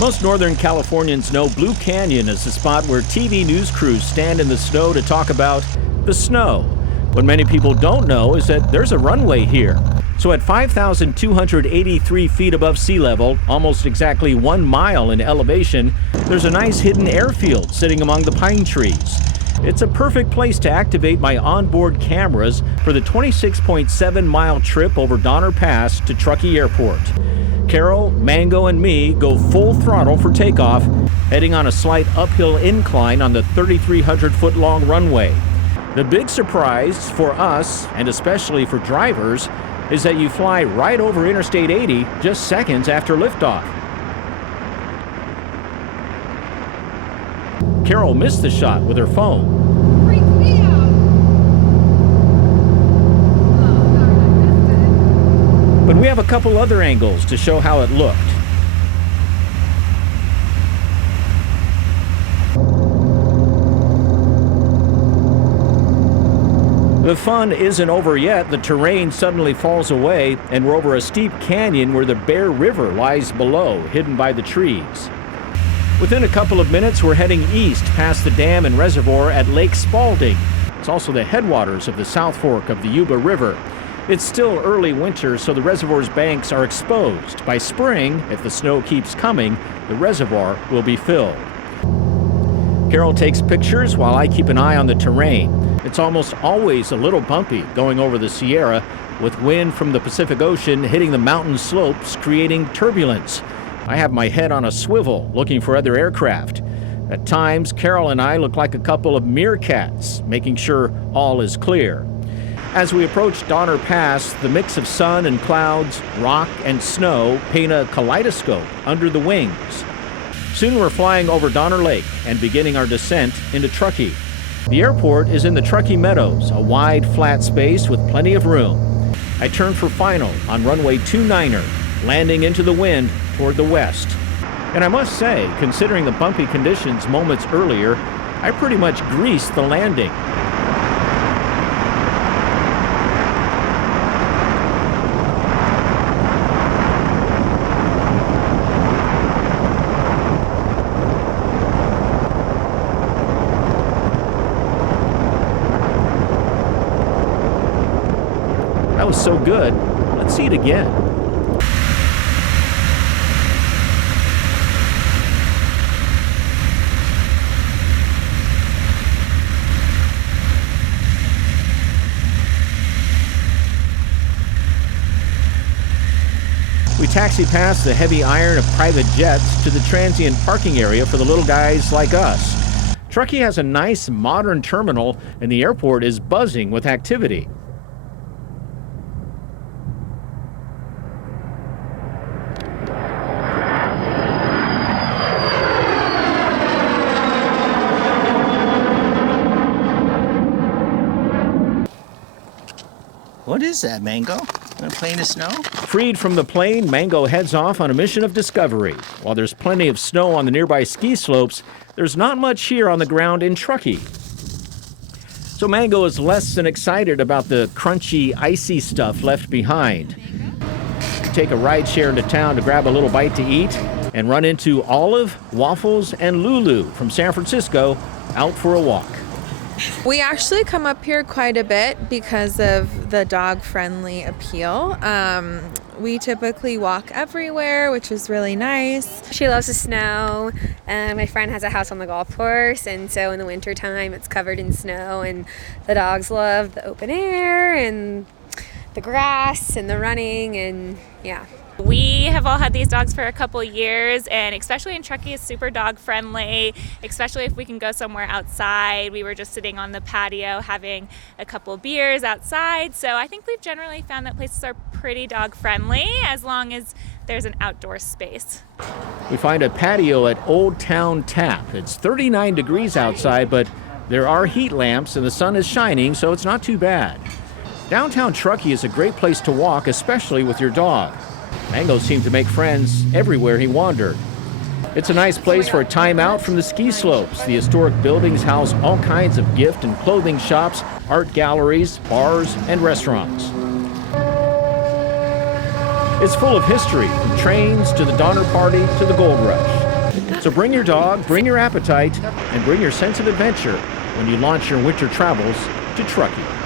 Most Northern Californians know Blue Canyon is the spot where TV news crews stand in the snow to talk about the snow. What many people don't know is that there's a runway here. So at 5,283 feet above sea level, almost exactly 1 mile in elevation, there's a nice hidden airfield sitting among the pine trees. It's a perfect place to activate my onboard cameras for the 26.7-mile trip over Donner Pass to Truckee Airport. Carol, Mango, and me go full throttle for takeoff, heading on a slight uphill incline on the 3,300-foot-long runway. The big surprise for us, and especially for drivers, is that you fly right over Interstate 80 just seconds after liftoff. Carol missed the shot with her phone. But we have a couple other angles to show how it looked. The fun isn't over yet. The terrain suddenly falls away, and we're over a steep canyon where the Bear River lies below, hidden by the trees. Within a couple of minutes, we're heading east past the dam and reservoir at Lake Spalding. It's also the headwaters of the South Fork of the Yuba River. It's still early winter, so the reservoir's banks are exposed. By spring, if the snow keeps coming, the reservoir will be filled. Carol takes pictures while I keep an eye on the terrain. It's almost always a little bumpy going over the Sierra, with wind from the Pacific Ocean hitting the mountain slopes, creating turbulence. I have my head on a swivel, looking for other aircraft. At times, Carol and I look like a couple of meerkats, making sure all is clear. As we approach Donner Pass, the mix of sun and clouds, rock and snow paint a kaleidoscope under the wings. Soon we're flying over Donner Lake and beginning our descent into Truckee. The airport is in the Truckee Meadows, a wide, flat space with plenty of room. I turn for final on runway 29er, landing into the wind toward the west. And I must say, considering the bumpy conditions moments earlier, I pretty much greased the landing. That was so good. Let's see it again. We taxi past the heavy iron of private jets to the transient parking area for the little guys like us. Truckee has a nice modern terminal, and the airport is buzzing with activity. What is that, Mango? A plane of snow? Freed from the plane, Mango heads off on a mission of discovery. While there's plenty of snow on the nearby ski slopes, there's not much here on the ground in Truckee. So Mango is less than excited about the crunchy, icy stuff left behind. Take a ride share into town to grab a little bite to eat and run into Olive, Waffles, and Lulu from San Francisco out for a walk. We actually come up here quite a bit because of the dog-friendly appeal. We typically walk everywhere, which is really nice. She loves the snow. My friend has a house on the golf course, and so in the wintertime it's covered in snow, and the dogs love the open air and the grass and the running, and yeah. We have all had these dogs for a couple years, and especially in Truckee, it's super dog friendly, especially if we can go somewhere outside. We were just sitting on the patio having a couple beers outside, so I think we've generally found that places are pretty dog friendly as long as there's an outdoor space. We find a patio at Old Town Tap. It's 39 degrees outside, but there are heat lamps and the sun is shining, so it's not too bad. Downtown Truckee is a great place to walk, especially with your dog. Mango seemed to make friends everywhere he wandered. It's a nice place for a time out from the ski slopes. The historic buildings house all kinds of gift and clothing shops, art galleries, bars, and restaurants. It's full of history, from trains to the Donner Party to the Gold Rush. So bring your dog, bring your appetite, and bring your sense of adventure when you launch your winter travels to Truckee.